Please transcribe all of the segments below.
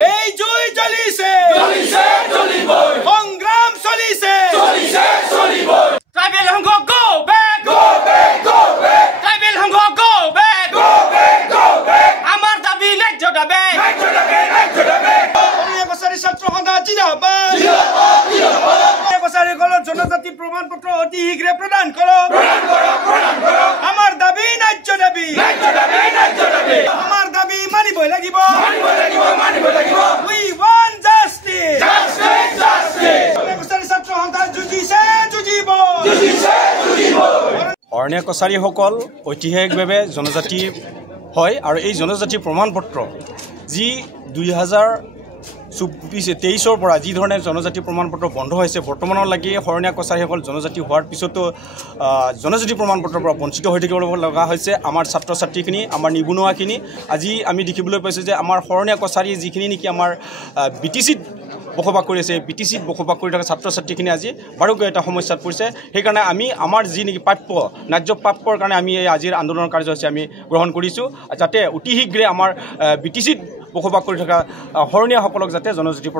এই জুই জ্বলিছে জ্বলিছে জ্বলিবই সংগ্ৰাম চলিছে চলিছে চলিবই tribal Sangha go back go back go back tribal Sangha go back go back go back আমাৰ দাবী ন্যায্য দাবী ন্যায্য দাবী ন্যায্য দাবী অসমীয়া কছাৰী ছাত্ৰ সন্থা জিন্দাবাদ জিন্দাবাদ জিন্দাবাদ অসমীয়া কছাৰীসকলৰ জনজাতি প্ৰমাণ পত্ৰ অতি শীঘ্ৰে প্ৰদান কৰক প্ৰদান কৰক প্ৰদান কৰক আমাৰ দাবী ন্যায্য দাবী ন্যায্য দাবী ন্যায্য দাবী আমাৰ দাবী মানিবই লাগিব মানিবই লাগিব মানিবই লাগিব we want justice justice justice Kachari ছাত্ৰ সন্থা যুঁজিছে যুঁজিব যুঁজিছে যুঁজিব অৰণ্য কছাৰীসকল ঐতিহাসিকভাৱে জনজাতি হয় আৰু এই জনজাতি প্ৰমাণ পত্ৰ যি 2023 পৰা যি ধৰণে জনজাতি প্ৰমাণ পত্ৰ বন্ধ হৈছে বৰ্তমানলৈকে হৰণীয়া কছাৰীসকল জনজাতি হোৱাৰ পিছতো জনজাতি প্ৰমাণ পত্ৰৰ পৰা বঞ্চিত হৈ থাকিব লগা হৈছে আমাৰ ছাত্ৰ ছাত্ৰীখিনি আমাৰ নিবনুৱাখিনি আজি আমি দেখিবলৈ পাইছোঁ যে আমাৰ হৰণীয়া কছাৰী যিখিনি নেকি আমাৰ বিটিচিত বসবাস কৰি আছে বিটিচিত বসবাস কৰি থকা ছাত্ৰ ছাত্ৰীখিনি আজি বাৰুকৈ এটা সমস্যাত পৰিছে সেইকাৰণে আমি আমাৰ যি নেকি প্ৰাপ্য ন্যায্য প্ৰাপ্যৰ কাৰণে আমি এই আজিৰ আন্দোলনৰ কাৰ্যসূচী আমি গ্ৰহণ কৰিছোঁ যাতে অতি শীঘ্ৰে আমাৰ বিটিচিত বসবাস কৰি থকা হৰণীয়াসকলক যাতে জনজাতি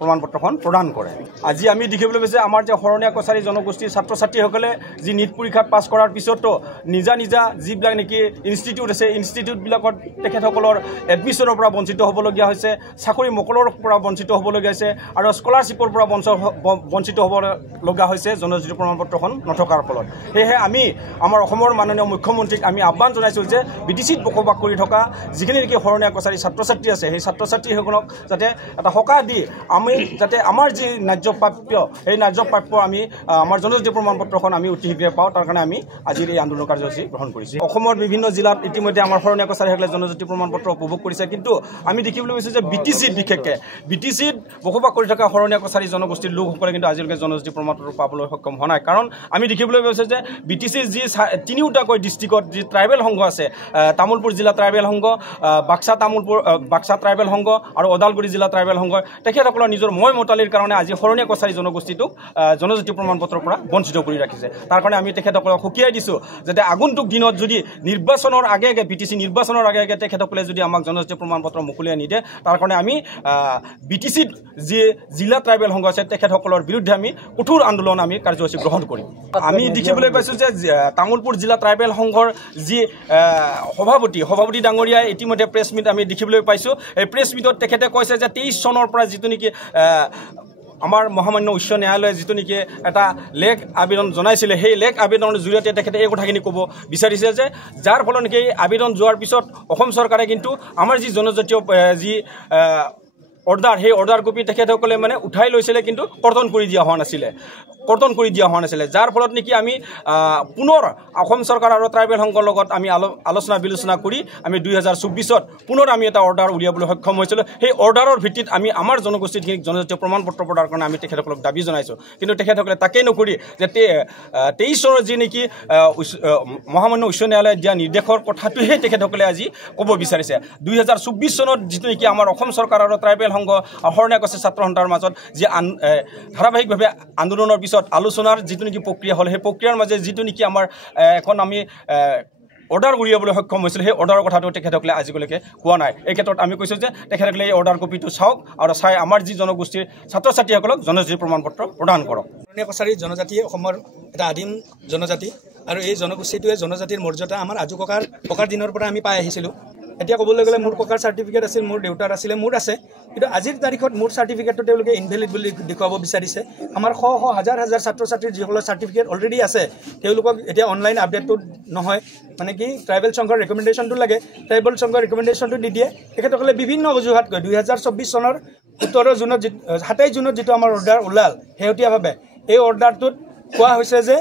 প্ৰমাণ পত্ৰখন প্ৰদান কৰে আজি আমি দেখিবলৈ পাইছে আমাৰ যে হৰণীয়া কছাৰী জনগোষ্ঠীৰ ছাত্ৰ ছাত্ৰীসকলে যি নীট পৰীক্ষাত পাছ কৰাৰ পিছতো নিজা নিজা যিবিলাক নেকি ইনষ্টিটিউট আছে ইনষ্টিটিউটবিলাকত তেখেতসকলৰ এডমিশ্যনৰ পৰা বঞ্চিত হ'বলগীয়া হৈছে চাকৰি মোকলৰ পৰা বঞ্চিত হ'বলগীয়া হৈছে আৰু স্কলাৰশ্বিপৰ পৰা বঞ্চিত হ'ব লগা হৈছে জনজাতি প্ৰমাণ পত্ৰখন নথকাৰ ফলত সেয়েহে আমি আমাৰ অসমৰ মাননীয় মুখ্যমন্ত্ৰীক আমি আহ্বান জনাইছোঁ যে বিটিচিত বসবাস কৰি থকা যিখিনি নেকি হৰণীয়া কছাৰী ছাত্ৰ ছাত্ৰী আছে সেই ছাত্ৰ ছাত্ৰীসকলক যাতে এটা সকাহ দি আমি যাতে আমাৰ যি ন্যায্য প্ৰাপ্য এই ন্যায্য প্ৰাপ্য আমি আমাৰ জনজাতি প্ৰমাণ পত্ৰখন আমি অতি শীঘ্ৰে পাওঁ তাৰ কাৰণে আমি আজিৰ এই আন্দোলন কাৰ্যসূচী গ্ৰহণ কৰিছোঁ অসমৰ বিভিন্ন জিলাত ইতিমধ্যে আমাৰ হৰণীয়া কছাৰীসকলে জনজাতি প্ৰমাণ পত্ৰ উপভোগ কৰিছে কিন্তু আমি দেখিবলৈ পাইছোঁ যে বিটিচিত বিশেষকৈ বিটিচিত বসবাস কৰি থকা হৰণীয়া কছাৰী জনগোষ্ঠীৰ লোকসকলে কিন্তু আজিলৈকে জনজাতি প্ৰমাণ পত্ৰ পাবলৈ সক্ষম হোৱা নাই কাৰণ আমি দেখিবলৈ পাইছোঁ যে বিটিচিৰ যি তিনিওটাকৈ ডিষ্ট্ৰিক্টত যি ট্ৰাইবেল সংঘ আছে তামোলপুৰ জিলা ট্ৰাইবেল সংঘ বাক্সা ট্ৰাইবেল সংঘ আৰু ওদালগুৰি জিলা ট্ৰাইবেল সংঘ তেখেতসকলৰ নিজৰ মই মতালিৰ কাৰণে আজি হৰণীয়া কছাৰী জনগোষ্ঠীটোক জনজাতি প্ৰমাণ পত্ৰৰ পৰা বঞ্চিত কৰি ৰাখিছে তাৰ কাৰণে আমি তেখেতসকলক সকীয়াই দিছোঁ যাতে আগন্তুক দিনত যদি নিৰ্বাচনৰ আগে আগে বিটিচি নিৰ্বাচনৰ আগে আগে তেখেতসকলে যদি আমাক জনজাতি প্ৰমাণ পত্ৰ মুকলিয়াই নিদিয়ে তাৰ কাৰণে আমি বিটিচিত যি জিলা ট্ৰাইবেল সংঘ আছে তেখেতসকলৰ বিৰুদ্ধে আমি কঠোৰ আন্দোলন আমি কাৰ্যসূচী গ্ৰহণ কৰিম আমি দেখিবলৈ পাইছোঁ যে তামোলপুৰ জিলা ট্ৰাইবেল সংঘৰ যি সভাপতি ডাঙৰীয়াই ইতিমধ্যে প্ৰেছ মিট আমি দেখিবলৈ পাইছোঁ এই প্ৰেছ মিটত তেখেতে কৈছে যে 23 চনৰ পৰা যিটো নেকি আমাৰ মহামান্য উচ্চ ন্যায়ালয়ে যিটো নেকি এটা লেখ আবেদন জনাইছিলে সেই লেখ আবেদনৰ জৰিয়তে তেখেতে এই কথাখিনি ক'ব বিচাৰিছে যে যাৰ ফলত নেকি এই আবেদন যোৱাৰ পিছত অসম চৰকাৰে কিন্তু আমাৰ যি জনজাতীয় যি অৰ্ডাৰ সেই অৰ্ডাৰ কপি তেখেতসকলে মানে উঠাই লৈছিলে কিন্তু কৰ্তন কৰি দিয়া হোৱা নাছিলে যাৰ ফলত নেকি আমি পুনৰ অসম চৰকাৰ আৰু ট্ৰাইবেল সংঘৰ লগত আমি আলোচনা বিলোচনা কৰি আমি 2024ত পুনৰ আমি এটা অৰ্ডাৰ উলিয়াবলৈ সক্ষম হৈছিলোঁ সেই অৰ্ডাৰৰ ভিত্তিত আমি আমাৰ জনগোষ্ঠীখিনিক জনজাতীয় প্ৰমাণ পত্ৰ প্ৰদানৰ কাৰণে আমি তেখেতসকলক দাবী জনাইছোঁ কিন্তু তেখেতসকলে তাকেই নকৰি যে 23 চনৰ যি নেকি মহামান্য উচ্চ ন্যায়ালয়ে দিয়া নিৰ্দেশৰ কথাটোহে তেখেতসকলে আজি ক'ব বিচাৰিছে 2024 চনত যিটো নেকি আমাৰ অসম চৰকাৰ আৰু ট্ৰাইবেল সংঘ হৰণীয়া কছাৰী ছাত্ৰ সন্থাৰ মাজত যি ধাৰাবাহিকভাৱে আন্দোলনৰ পিছত আলোচনাৰ যিটো নেকি প্ৰক্ৰিয়া হ'ল সেই প্ৰক্ৰিয়াৰ মাজে যিটো নেকি আমাৰ এখন আমি অৰ্ডাৰ উলিয়াবলৈ সক্ষম হৈছিল সেই অৰ্ডাৰৰ কথাটো তেখেতসকলে আজিলৈকে কোৱা নাই এই ক্ষেত্ৰত আমি কৈছোঁ যে তেখেতসকলে এই অৰ্ডাৰ কপিটো চাওক আৰু চাই আমাৰ যি জনগোষ্ঠীৰ ছাত্ৰ ছাত্ৰীসকলক জনজাতি প্ৰমাণ পত্ৰ প্ৰদান কৰক হৰণীয়া কছাৰী জনজাতি অসমৰ এটা আদিম জনজাতি আৰু এই জনগোষ্ঠীটোৱে জনজাতিৰ মৰ্যাদা আমাৰ আজু ককাৰ দিনৰ পৰা আমি পাই আহিছিলোঁ এতিয়া ক'বলৈ গ'লে মোৰ ককাৰ চাৰ্টিফিকেট আছিল মোৰ দেউতাৰ আছিলে মোৰ আছে কিন্তু আজিৰ তাৰিখত মোৰ চাৰ্টিফিকেটটো তেওঁলোকে ইনভেলিড বুলি দেখুৱাব বিচাৰিছে আমাৰ হাজাৰ ছাত্ৰ ছাত্ৰীৰ যিসকলৰ চাৰ্টিফিকেট অলৰেডি আছে তেওঁলোকক এতিয়া অনলাইন আপডেটটো নহয় মানে কি ট্ৰাইবেল সংঘৰ ৰেকমেণ্ডেশ্যনটো লাগে ট্ৰাইবেল সংঘৰ ৰেকমেণ্ডেশ্যনটো নিদিয়ে তেখেতসকলে বিভিন্ন অজুহাত কয় 2024 চনৰ 27 জুনত যিটো আমাৰ অৰ্ডাৰ ওলাল শেহতীয়াভাৱে এই অৰ্ডাৰটোত কোৱা হৈছে যে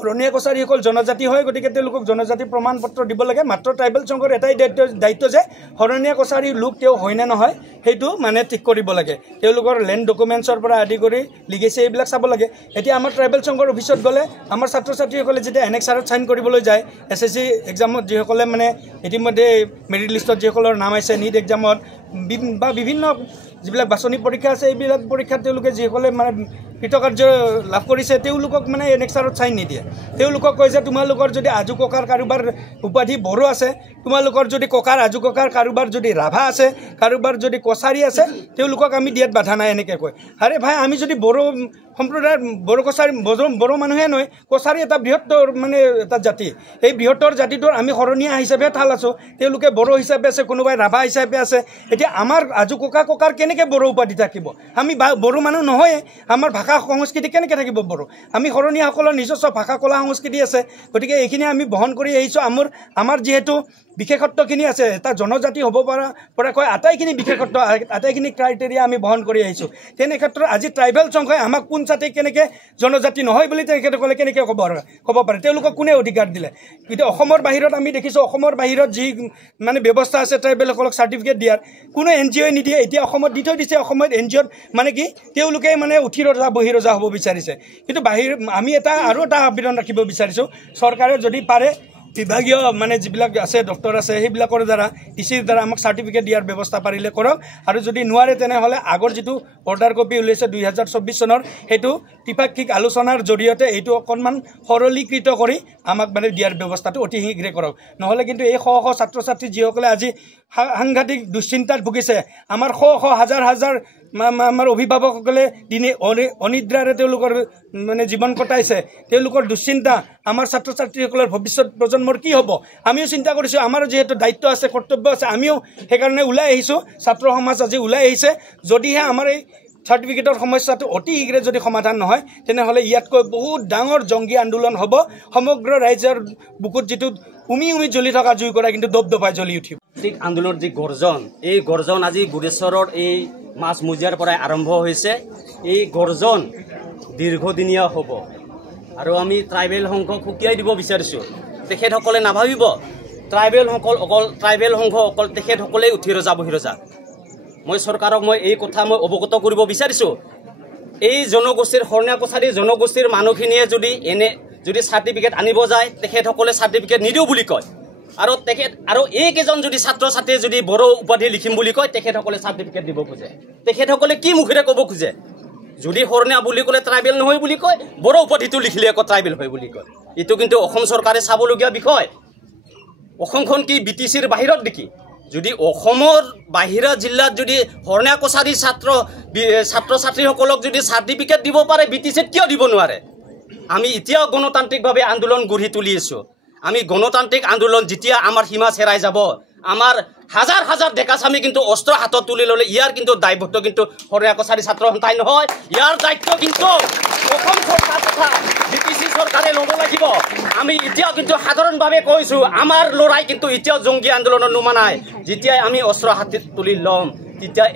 হৰণীয়া কছাৰীসকল জনজাতি হয় গতিকে তেওঁলোকক জনজাতি প্ৰমাণ পত্ৰ দিব লাগে মাত্ৰ ট্ৰাইবেল সংঘৰ এটাই দায়িত্ব যে হৰণীয়া কছাৰীৰ লোক তেওঁ হয় নে নহয় সেইটো মানে ঠিক কৰিব লাগে তেওঁলোকৰ লেণ্ড ডকুমেণ্টছৰ পৰা আদি কৰি লিগেচি এইবিলাক চাব লাগে এতিয়া আমাৰ ট্ৰাইবেল সংঘৰ অফিচত গ'লে আমাৰ ছাত্ৰ ছাত্ৰীসকলে যেতিয়া NXRত চাইন কৰিবলৈ যায় SSC এক্সামত যিসকলে মানে ইতিমধ্যে মেৰিট লিষ্টত যিসকলৰ নাম আছে নীট এক্সামত বা বিভিন্ন যিবিলাক বাছনি পৰীক্ষা আছে এইবিলাক পৰীক্ষাত তেওঁলোকে যিসকলে মানে কৃতকাৰ্য লাভ কৰিছে তেওঁলোকক মানে এনেক্সাৰত চাইন নিদিয়ে তেওঁলোকক কয় যে তোমালোকৰ যদি আজু ককাৰ কাৰোবাৰ উপাধি বড়ো আছে তোমালোকৰ যদি ককাৰ আজু ককাৰ কাৰোবাৰ যদি ৰাভা আছে কাৰোবাৰ যদি কছাৰী আছে তেওঁলোকক আমি দিয়াত বাধা নাই এনেকৈ কয় আৰে ভাই আমি যদি বড়ো সম্প্ৰদায়ৰ বড়ো কছাৰী বড়ো মানুহে নহয় কছাৰী এটা বৃহত্তৰ মানে এটা জাতি এই বৃহত্তৰ জাতিটোৰ আমি শৰণীয়া হিচাপে ঠাল আছোঁ তেওঁলোকে বড়ো হিচাপে আছে কোনোবাই ৰাভা হিচাপে আছে এতিয়া আমাৰ আজু ককাৰ কেনেকৈ বড়ো উপাধি থাকিব আমি বড়ো মানুহ নহয় আমাৰ ভাষা সংস্কৃতি কেনেকৈ থাকিব বড়ো আমি শৰণীয়াসকলৰ নিজস্ব ভাষা কলা সংস্কৃতি আছে গতিকে এইখিনি আমি বহন কৰি আহিছোঁ আমাৰ যিহেতু বিশেষত্বখিনি আছে এটা জনজাতি হ'ব পৰাকৈ আটাইখিনি বিশেষত্ব আটাইখিনি ক্ৰাইটেৰিয়া আমি বহন কৰি আহিছোঁ তেনে ক্ষেত্ৰত আজি ট্ৰাইবেল সংঘই আমাক কোন জাতি কেনেকৈ জনজাতি নহয় বুলি তেখেতসকলে কেনেকৈ ক'ব পাৰে তেওঁলোকক কোনে অধিকাৰ দিলে কিন্তু অসমৰ বাহিৰত আমি দেখিছোঁ অসমৰ বাহিৰত যি মানে ব্যৱস্থা আছে ট্ৰাইবেলসকলক চাৰ্টিফিকেট দিয়াৰ কোনো NGOই নিদিয়ে এতিয়া অসমত দি থৈ দিছে অসমত NGOত মানে কি তেওঁলোকে মানে উঠি ৰজা বহি ৰজা হ'ব বিচাৰিছে কিন্তু আমি আৰু এটা আবেদন ৰাখিব বিচাৰিছোঁ চৰকাৰে যদি পাৰে বিভাগীয় মানে যিবিলাক আছে ডক্টৰ আছে সেইবিলাকৰ দ্বাৰা ডিচিৰ দ্বাৰা আমাক চাৰ্টিফিকেট দিয়াৰ ব্যৱস্থা পাৰিলে কৰক আৰু যদি নোৱাৰে তেনেহ'লে আগৰ যিটো অৰ্ডাৰ কপি উলিয়াইছে 2024 চনৰ সেইটো ত্ৰিপাক্ষিক আলোচনাৰ জৰিয়তে এইটো অকণমান সৰলীকৃত কৰি আমাক মানে দিয়াৰ ব্যৱস্থাটো অতি শীঘ্ৰে কৰক নহ'লে কিন্তু এই শ ছাত্ৰ ছাত্ৰী যিসকলে আজি সাংঘাতিক দুশ্চিন্তাত ভুগিছে আমাৰ হাজাৰ আমাৰ অভিভাৱকসকলে দিনে অনিদ্ৰাৰে তেওঁলোকৰ মানে জীৱন কটাইছে তেওঁলোকৰ দুশ্চিন্তা আমাৰ ছাত্ৰ ছাত্ৰীসকলৰ ভৱিষ্যত প্ৰজন্মৰ কি হ'ব আমিও চিন্তা কৰিছোঁ আমাৰো যিহেতু দায়িত্ব আছে কৰ্তব্য আছে আমিও সেইকাৰণে ওলাই আহিছোঁ ছাত্ৰ সমাজ আজি ওলাই আহিছে যদিহে আমাৰ এই চাৰ্টিফিকেটৰ সমস্যাটো অতি শীঘ্ৰে যদি সমাধান নহয় তেনেহ'লে ইয়াতকৈ বহুত ডাঙৰ জংগী আন্দোলন হ'ব সমগ্ৰ ৰাইজৰ বুকুত যিটো উমি জ্বলি থকা জুই কৰা কিন্তু দপদপাই জ্বলি উঠিব আন্দোলনৰ যি গৰ্জন এই গৰ্জন আজি গুৰেশ্বৰৰ এই মাছমজিয়াৰ পৰাই আৰম্ভ হৈছে এই গৰ্জন দীৰ্ঘদিনীয়া হ'ব আৰু আমি ট্ৰাইবেল সংঘক সুকিয়াই দিব বিচাৰিছোঁ তেখেতসকলে নাভাবিব ট্ৰাইবেল সংঘ অকল তেখেতসকলেই উঠি ৰজা বহি ৰজা মই চৰকাৰক এই কথা অৱগত কৰিব বিচাৰিছোঁ এই জনগোষ্ঠীৰ শৰণীয়া কছাৰী জনগোষ্ঠীৰ মানুহখিনিয়ে যদি চাৰ্টিফিকেট আনিব যায় তেখেতসকলে চাৰ্টিফিকেট নিদিওঁ বুলি কয় আৰু এইকেইজন যদি ছাত্ৰ ছাত্ৰীয়ে যদি বড়ো উপাধি লিখিম বুলি কয় তেখেতসকলে চাৰ্টিফিকেট দিব খোজে তেখেতসকলে কি মুখেৰে ক'ব খোজে যদি শৰণীয়া বুলি ক'লে ট্ৰাইবেল নহয় বুলি কয় বড়ো উপাধিটো লিখিলে আকৌ ট্ৰাইবেল হয় বুলি কয় এইটো কিন্তু অসম চৰকাৰে চাবলগীয়া বিষয় অসমখন কি BTCৰ বাহিৰত নেকি যদি অসমৰ বাহিৰা জিলাত যদি শৰণীয়া কছাৰী ছাত্ৰ ছাত্ৰীসকলক যদি চাৰ্টিফিকেট দিব পাৰে BTCত কিয় দিব নোৱাৰে আমি এতিয়াও গণতান্ত্ৰিকভাৱে আন্দোলন গঢ়ি তুলি আছোঁ আমি গণতান্ত্ৰিক আন্দোলন যেতিয়া আমাৰ সীমা চেৰাই যাব আমাৰ হাজাৰ হাজাৰ ডেকাচামী কিন্তু অস্ত্ৰ হাতত তুলি ল'লে ইয়াৰ কিন্তু দায়বদ্ধ কিন্তু শৰণীয়া কছাৰী ছাত্ৰ সন্থাই নহয় ইয়াৰ দায়িত্ব কিন্তু অসম চৰকাৰ তথা BTC চৰকাৰে ল'ব লাগিব আমি এতিয়াও কিন্তু সাধাৰণভাৱে কৈছোঁ আমাৰ ল'ৰাই কিন্তু এতিয়াও জংগী আন্দোলনত নুমানাই যেতিয়াই আমি অস্ত্ৰ হাতত তুলি ল'ম তেতিয়া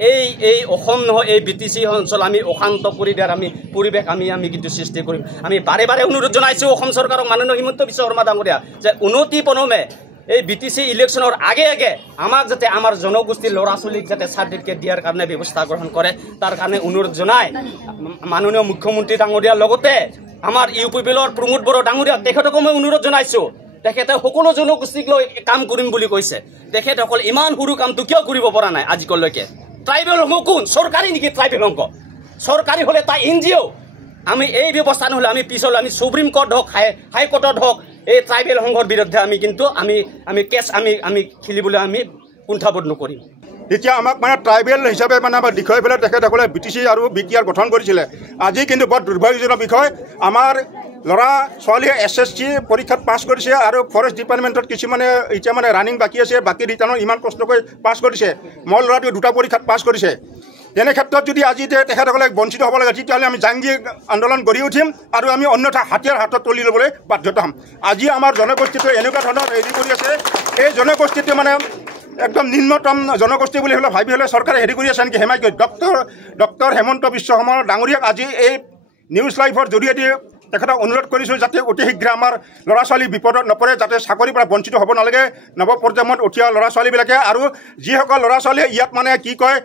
এই অসম নহয় এই BTC অঞ্চল আমি অশান্ত কৰি দিয়াৰ পৰিৱেশ আমি কিন্তু সৃষ্টি কৰিম আমি বাৰে বাৰে অনুৰোধ জনাইছোঁ অসম চৰকাৰক মাননীয় হিমন্ত বিশ্ব শৰ্মা ডাঙৰীয়া যে উন্নতিপনমে এই BTC ইলেকশ্যনৰ আগে আমাক যাতে আমাৰ জনগোষ্ঠীৰ ল'ৰা ছোৱালীক যাতে চাৰ্টিফিকেট দিয়াৰ কাৰণে ব্যৱস্থা গ্ৰহণ কৰে তাৰ কাৰণে অনুৰোধ জনাই মাননীয় মুখ্যমন্ত্ৰী ডাঙৰীয়াৰ লগতে আমাৰ UPPLৰ প্ৰমোদ বড়ো ডাঙৰীয়া তেখেতকো মই অনুৰোধ জনাইছোঁ তেখেতে সকলো জনগোষ্ঠীক লৈ কাম কৰিম বুলি কৈছে তেখেতসকল ইমান সৰু কামটো কিয় কৰিব পৰা নাই আজিলৈকে ট্ৰাইবেল সংঘ কোন চৰকাৰী নেকি ট্ৰাইবেল সংঘ চৰকাৰী হ'লে তাই NGO আমি এই ব্যৱস্থা নহ'লে আমি পিছলৈ আমি সুপ্ৰিম কোৰ্ট হওক হাইকোৰ্টত হওক এই ট্ৰাইবেল সংঘৰ বিৰুদ্ধে আমি কিন্তু আমি কেছ আমি খেলিবলৈ আমি কুণ্ঠাবোধ নকৰিম এতিয়া আমাক মানে ট্ৰাইবেল হিচাপে মানে আমাৰ দেখুৱাই পেলাই তেখেতসকলে BTC আৰু BTR গঠন কৰিছিলে আজি কিন্তু বৰ দুৰ্ভাগ্যজনক বিষয় আমাৰ ল'ৰা ছোৱালীয়ে SSC পৰীক্ষাত পাছ কৰিছে আৰু ফৰেষ্ট ডিপাৰ্টমেণ্টত কিছুমানে এতিয়া মানে ৰানিং বাকী আছে বাকী ৰিটাৰ্ণত ইমান কষ্ট কৰি পাছ কৰিছে মোৰ ল'ৰাটোৱে 2টা পৰীক্ষাত পাছ কৰিছে তেনে ক্ষেত্ৰত যদি আজি তেখেতসকলে বঞ্চিত হ'ব লাগে তেতিয়াহ'লে আমি জাংগী আন্দোলন গঢ়ি উঠিম আৰু আমি অন্যথা হাতিয়াৰ হাতত তুলি ল'বলৈ বাধ্যতা হ'ম আজি আমাৰ জনগোষ্ঠীটো এনেকুৱা ধৰণৰ হেৰি কৰি আছে এই জনগোষ্ঠীটো মানে একদম নিম্নতম জনগোষ্ঠী বুলি হ'লে ভাবি হ'লে চৰকাৰে হেৰি কৰি আছে নেকি হেমাই ডক্টৰ হেমন্ত বিশ্ব শৰ্মা ডাঙৰীয়াক আজি এই নিউজ লাইভৰ জৰিয়তে তেখেতক অনুৰোধ কৰিছোঁ যাতে অতি শীঘ্ৰে আমাৰ ল'ৰা ছোৱালী বিপদত নপৰে যাতে চাকৰিৰ পৰা বঞ্চিত হ'ব নালাগে নৱপ্ৰজন্মত উঠি অহা ল'ৰা ছোৱালীবিলাকে আৰু যিসকল ল'ৰা ছোৱালীয়ে ইয়াত মানে কি কয়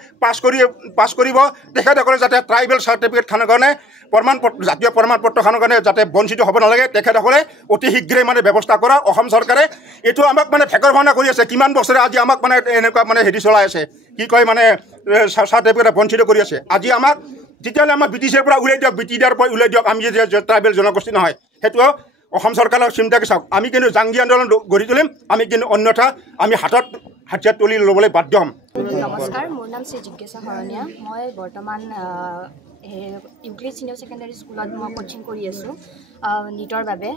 পাছ কৰিব তেখেতসকলে যাতে ট্ৰাইবেল চাৰ্টিফিকেটখনৰ কাৰণে জাতীয় প্ৰমাণ পত্ৰখনৰ কাৰণে যাতে বঞ্চিত হ'ব নালাগে তেখেতসকলে অতি শীঘ্ৰে মানে ব্যৱস্থা কৰা অসম চৰকাৰে এইটো আমাক মানে ফেকৰ ভাওনা কৰি আছে কিমান বছৰে আজি আমাক মানে এনেকুৱা মানে হেৰি চলাই আছে কি কয় মানে চাৰ্টিফিকেট বঞ্চিত কৰি আছে আজি আমাক তেতিয়াহ'লে আমাৰ BTCৰ পৰা উলিয়াই দিয়ক, BTDৰ পৰা উলিয়াই দিয়ক। আমি যে ট্ৰাইবেল জনগোষ্ঠী নহয়, সেইটো অসম চৰকাৰৰ চিন্তাকে চাওক। আমি কিন্তু জাংগী আন্দোলন গঢ়ি তুলিম, আমি কিন্তু অন্যথা আমি হাতীয়াৰ তুলি ল'বলৈ বাধ্য হ'ম। নমস্কাৰ, মোৰ নাম শ্ৰী জিজ্ঞাসা শৰণীয়া। মই বৰ্তমান ইউক্লিড ছিনিয়ৰ ছেকেণ্ডেৰী স্কুলত মই কোচিং কৰি আছোঁ নীটৰ বাবে।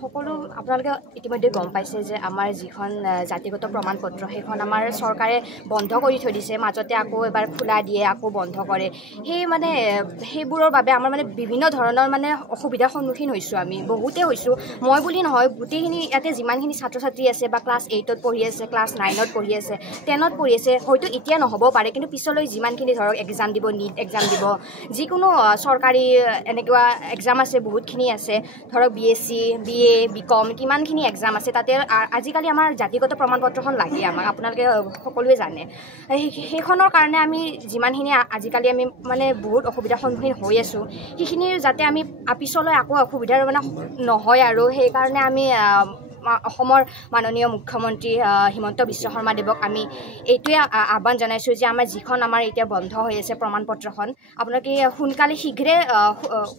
সকলো আপোনালোকে ইতিমধ্যে গম পাইছে যে আমাৰ যিখন জাতিগত প্ৰমাণ পত্ৰ সেইখন আমাৰ চৰকাৰে বন্ধ কৰি থৈ দিছে। মাজতে আকৌ এবাৰ খোলা দিয়ে, আকৌ বন্ধ কৰে। সেইবোৰৰ বাবে আমাৰ মানে বিভিন্ন ধৰণৰ মানে অসুবিধাৰ সন্মুখীন হৈছোঁ। আমি বহুতে হৈছোঁ, মই বুলি নহয়, গোটেইখিনি ইয়াতে যিমানখিনি ছাত্ৰ ছাত্ৰী আছে বা ক্লাছ 8ত পঢ়ি আছে, ক্লাছ 9ত পঢ়ি আছে, 10ত পঢ়ি আছে, হয়তো এতিয়া নহ'ব পাৰে, কিন্তু পিছলৈ যিমানখিনি ধৰক এক্সাম দিব, নীট এক্সাম দিব, যিকোনো চৰকাৰী এনেকুৱা এক্সাম আছে, বহুতখিনি আছে ধৰক BSc, BA, BCom, কিমানখিনি এক্সাম আছে। তাতে আজিকালি আমাৰ জাতিগত প্ৰমাণ পত্ৰখন লাগে আমাক, আপোনালোকে সকলোৱে জানে। সেইখনৰ কাৰণে আমি যিমানখিনি আজিকালি আমি মানে বহুত অসুবিধাৰ সন্মুখীন হৈ আছোঁ, সেইখিনিৰ যাতে আমি পিছলৈ আকৌ অসুবিধাৰ মানে নহয় আৰু সেইকাৰণে আমি অসমৰ মাননীয় মুখ্যমন্ত্ৰী হিমন্ত বিশ্ব শৰ্মা দেৱক আমি এইটোৱে আহ্বান জনাইছোঁ যে আমাৰ যিখন আমাৰ এতিয়া বন্ধ হৈ আছে প্ৰমাণ পত্ৰখন, আপোনালোকে সোনকালে শীঘ্ৰে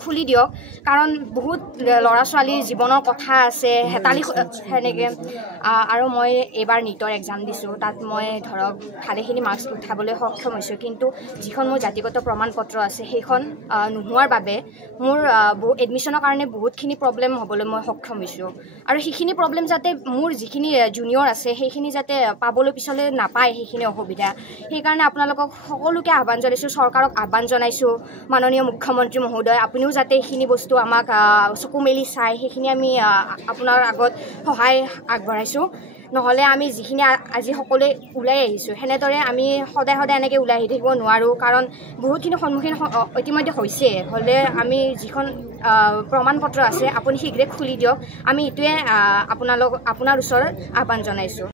খুলি দিয়ক। কাৰণ বহুত ল'ৰা ছোৱালীৰ জীৱনৰ কথা আছে, হেতালি সেনেকৈ। আৰু মই এইবাৰ নীটৰ এক্সাম দিছোঁ, তাত মই ধৰক ভালেখিনি মাৰ্কছ উঠাবলৈ সক্ষম হৈছোঁ, কিন্তু যিখন মোৰ জাতিগত প্ৰমাণ পত্ৰ আছে সেইখন নোহোৱাৰ বাবে মোৰ এডমিশ্যনৰ কাৰণে বহুতখিনি প্ৰব্লেম হ'বলৈ মই সক্ষম হৈছোঁ। আৰু সেইখিনি প্ৰব্লেম যাতে মোৰ যিখিনি জুনিয়ৰ আছে সেইখিনি যাতে পাবলৈ পিছলৈ নাপায় সেইখিনি অসুবিধা, সেইকাৰণে আপোনালোকক সকলোকে আহ্বান জনাইছোঁ, চৰকাৰক আহ্বান জনাইছোঁ, মাননীয় মুখ্যমন্ত্ৰী মহোদয় আপুনিও যাতে এইখিনি বস্তু আমাক চকু মেলি চাই সেইখিনি আমি আপোনাৰ আগত সহায় আগবঢ়াইছোঁ। নহ'লে আমি যিখিনি আজি সকলোৱে ওলাই আহিছোঁ সেনেদৰে আমি সদায় সদায় এনেকৈ ওলাই আহি থাকিব নোৱাৰোঁ, কাৰণ বহুতখিনি সন্মুখীন ইতিমধ্যে হৈছে। হ'লে আমি যিখন প্ৰমাণ পত্ৰ আছে আপুনি শীঘ্ৰে খুলি দিয়ক, আমি এইটোৱে আপোনাৰ ওচৰত আহ্বান জনাইছোঁ।